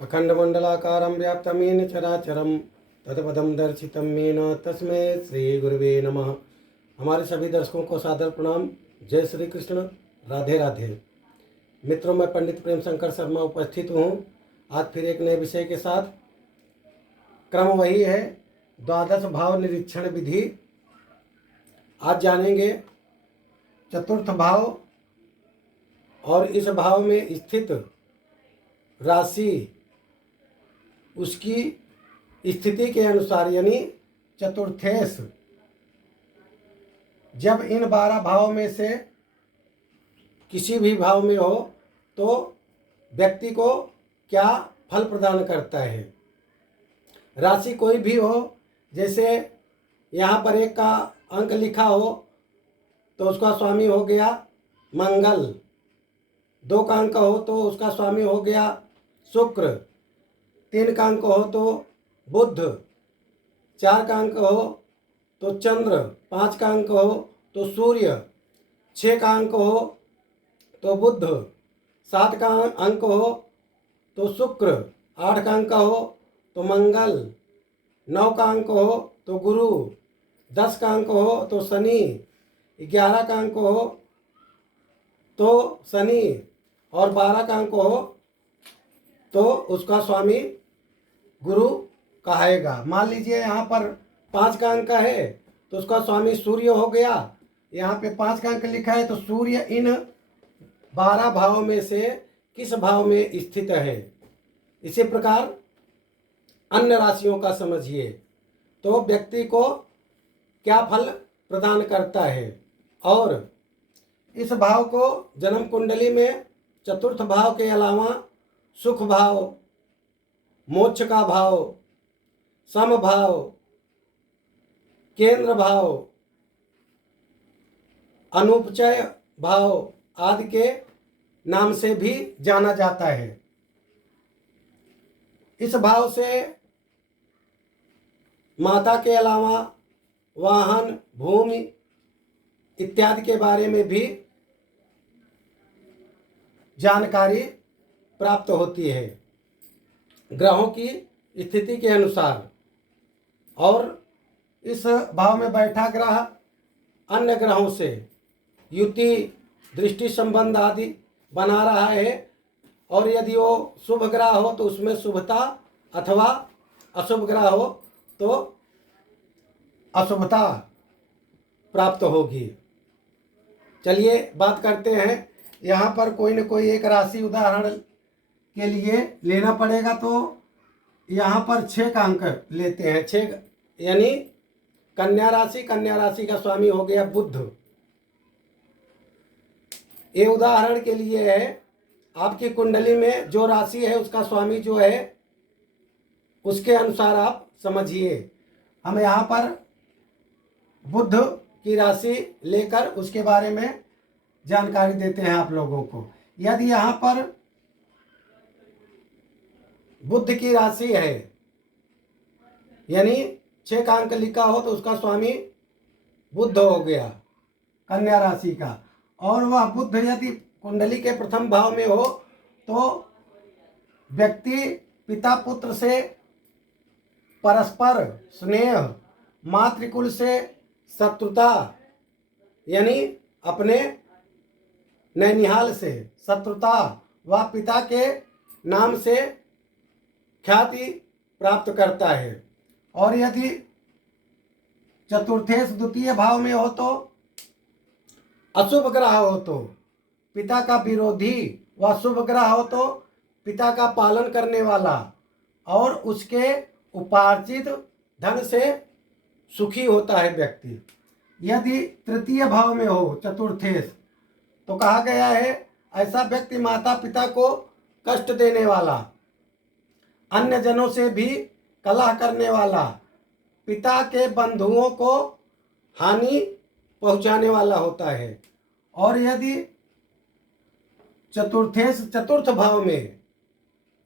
अखंडमंडलाकारं व्याप्तं येन चराचरं तत्पदं दर्शितं येन तस्मै श्री गुरुवे नमः। हमारे सभी दर्शकों को सादर प्रणाम। जय श्री कृष्ण, राधे राधे। मित्रों, मैं पंडित प्रेम शंकर शर्मा उपस्थित हूँ आज फिर एक नए विषय के साथ। क्रम वही है, द्वादश भाव निरीक्षण विधि। आज जानेंगे चतुर्थ भाव और इस भाव में स्थित राशि उसकी स्थिति के अनुसार, यानी चतुर्थेश, जब इन 12 भाव में से किसी भी भाव में हो तो व्यक्ति को क्या फल प्रदान करता है। राशि कोई भी हो, जैसे यहाँ पर 1 का अंक लिखा हो तो उसका स्वामी हो गया मंगल, 2 का अंक हो तो उसका स्वामी हो गया शुक्र, 3 का अंक हो तो बुध, 4 का अंक हो तो चंद्र, 5 का अंक हो तो सूर्य, 6 का अंक हो तो बुध, 7 का अंक हो तो शुक्र, 8 का अंक हो तो मंगल, 9 का अंक हो तो गुरु, 10 का अंक हो तो शनि, 11 का अंक हो तो शनि और 12 का अंक हो तो उसका स्वामी गुरु कहेगा। मान लीजिए यहाँ पर 5 का अंक है तो उसका स्वामी सूर्य हो गया। यहाँ पे 5 का अंक लिखा है तो सूर्य इन 12 भाव में से किस भाव में स्थित है। इसी प्रकार अन्य राशियों का समझिए तो व्यक्ति को क्या फल प्रदान करता है। और इस भाव को जन्म कुंडली में चतुर्थ भाव के अलावा सुख भाव, मोक्ष का भाव, सम भाव, केंद्र भाव, अनुपचय भाव आदि के नाम से भी जाना जाता है। इस भाव से माता के अलावा वाहन, भूमि इत्यादि के बारे में भी जानकारी प्राप्त होती है ग्रहों की स्थिति के अनुसार। और इस भाव में बैठा ग्रह अन्य ग्रहों से युति, दृष्टि संबंध आदि बना रहा है। और यदि वो शुभ ग्रह हो तो उसमें शुभता, अथवा अशुभ ग्रह हो तो अशुभता प्राप्त होगी। चलिए बात करते हैं। यहाँ पर कोई न कोई एक राशि उदाहरण के लिए लेना पड़ेगा तो यहाँ पर 6 का अंक लेते हैं। 6 यानी कन्या राशि, कन्या राशि का स्वामी हो गया बुध। ये उदाहरण के लिए है। आपकी कुंडली में जो राशि है उसका स्वामी जो है उसके अनुसार आप समझिए। हम यहाँ पर बुध की राशि लेकर उसके बारे में जानकारी देते हैं आप लोगों को। यदि यहाँ पर बुध की राशि है, यानी 6 का अंक लिखा हो तो उसका स्वामी बुध हो गया कन्या राशि का। और वह बुध यदि कुंडली के प्रथम भाव में हो तो व्यक्ति पिता पुत्र से परस्पर स्नेह, मातृकुल से शत्रुता, यानी अपने नैनिहाल से शत्रुता व पिता के नाम से ख्याति प्राप्त करता है। और यदि चतुर्थेश द्वितीय भाव में हो तो अशुभ ग्रह हो तो पिता का विरोधी, व शुभ ग्रह हो तो पिता का पालन करने वाला और उसके उपार्जित धन से सुखी होता है व्यक्ति। यदि तृतीय भाव में हो चतुर्थेश तो कहा गया है ऐसा व्यक्ति माता पिता को कष्ट देने वाला, अन्य जनों से भी कलह करने वाला, पिता के बंधुओं को हानि पहुंचाने वाला होता है। और यदि चतुर्थेश चतुर्थ भाव में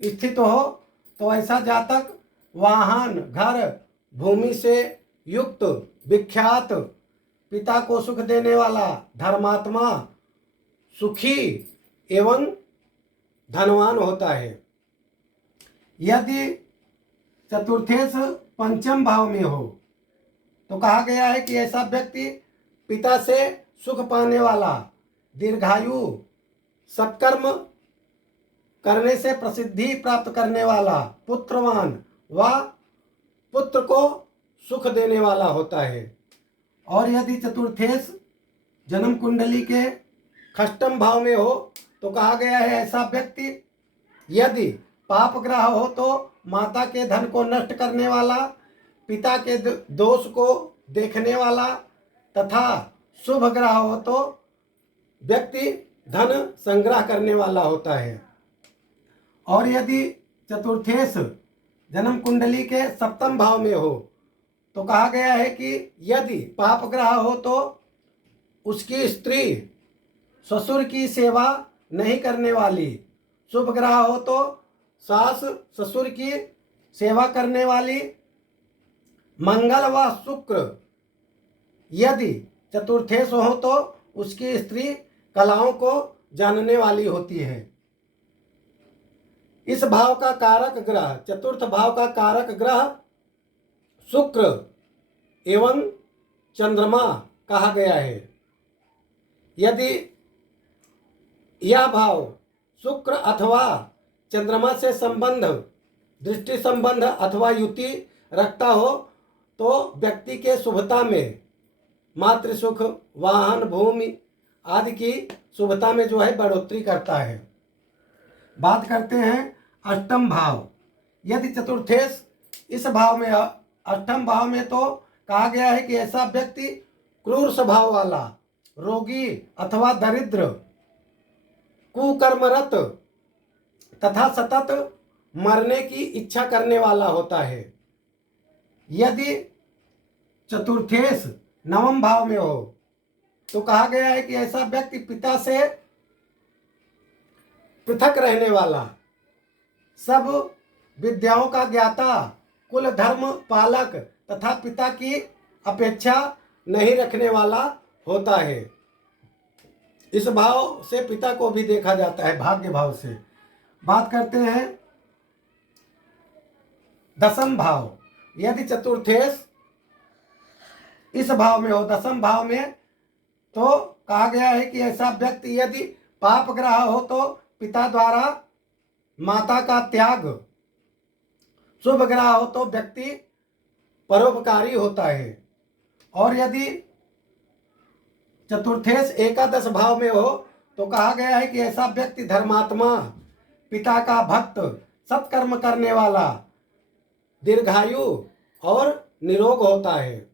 स्थित हो तो ऐसा जातक वाहन, घर, भूमि से युक्त, विख्यात, पिता को सुख देने वाला, धर्मात्मा, सुखी एवं धनवान होता है। यदि चतुर्थेश पंचम भाव में हो तो कहा गया है कि ऐसा व्यक्ति पिता से सुख पाने वाला, दीर्घायु, सत्कर्म करने से प्रसिद्धि प्राप्त करने वाला, पुत्रवान व पुत्र को सुख देने वाला होता है। और यदि चतुर्थेश जन्म कुंडली के षष्ठम भाव में हो तो कहा गया है ऐसा व्यक्ति यदि पाप ग्रह हो तो माता के धन को नष्ट करने वाला, पिता के दोष को देखने वाला तथा शुभ ग्रह हो तो व्यक्ति धन संग्रह करने वाला होता है। और यदि चतुर्थेश जन्म कुंडली के सप्तम भाव में हो तो कहा गया है कि यदि पाप ग्रह हो तो उसकी स्त्री ससुर की सेवा नहीं करने वाली, शुभ ग्रह हो तो सास ससुर की सेवा करने वाली, मंगल व शुक्र यदि चतुर्थेश हो तो उसकी स्त्री कलाओं को जानने वाली होती है। इस भाव का कारक ग्रह, चतुर्थ भाव का कारक ग्रह शुक्र एवं चंद्रमा कहा गया है। यदि यह भाव शुक्र अथवा चंद्रमा से संबंध, दृष्टि संबंध अथवा युति रखता हो तो व्यक्ति के शुभता में, मातृ सुख, वाहन, भूमि आदि की शुभता में जो है बढ़ोतरी करता है। बात करते हैं अष्टम भाव। यदि चतुर्थेश इस भाव में, अष्टम भाव में तो कहा गया है कि ऐसा व्यक्ति क्रूर स्वभाव वाला, रोगी अथवा दरिद्र, कुकर्मरत तथा सतत मरने की इच्छा करने वाला होता है। यदि चतुर्थेश नवम भाव में हो तो कहा गया है कि ऐसा व्यक्ति पिता से पृथक रहने वाला, सब विद्याओं का ज्ञाता, कुल धर्म पालक तथा पिता की अपेक्षा नहीं रखने वाला होता है। इस भाव से पिता को भी देखा जाता है, भाग्य भाव से। बात करते हैं दसम भाव। यदि चतुर्थेश इस भाव में हो, दसम भाव में, तो कहा गया है कि ऐसा व्यक्ति यदि पाप ग्रह हो तो पिता द्वारा माता का त्याग, शुभ ग्रह हो तो व्यक्ति परोपकारी होता है। और यदि चतुर्थेश एकादश भाव में हो तो कहा गया है कि ऐसा व्यक्ति धर्मात्मा, पिता का भक्त, सत्कर्म करने वाला, दीर्घायु और निरोग होता है।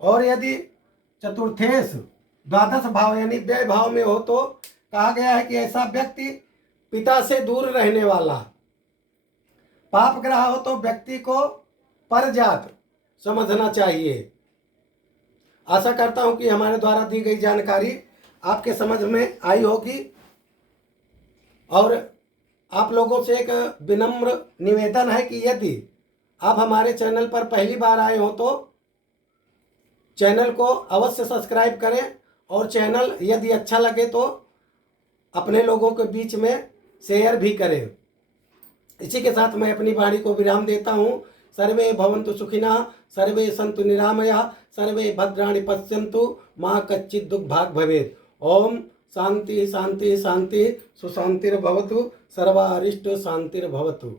और यदि चतुर्थेश द्वादश भाव यानी व्यय भाव में हो तो कहा गया है कि ऐसा व्यक्ति पिता से दूर रहने वाला, पाप ग्रह हो तो व्यक्ति को परजात समझना चाहिए। आशा करता हूं कि हमारे द्वारा दी गई जानकारी आपके समझ में आई होगी। और आप लोगों से एक विनम्र निवेदन है कि यदि आप हमारे चैनल पर पहली बार आए हो तो चैनल को अवश्य सब्सक्राइब करें और चैनल यदि अच्छा लगे तो अपने लोगों के बीच में शेयर भी करें। इसी के साथ मैं अपनी वाणी को विराम देता हूँ। सर्वे भवन्तु सुखिनः, सर्वे सन्तु निरामयाः, सर्वे भद्राणि पश्यन्तु, मा कच्चित् दुःखभाग् भवेत्। ओम शांति शांति शांति, सुशांतिर्भवतु, सर्वारिष्ट शांतिर्भवतु।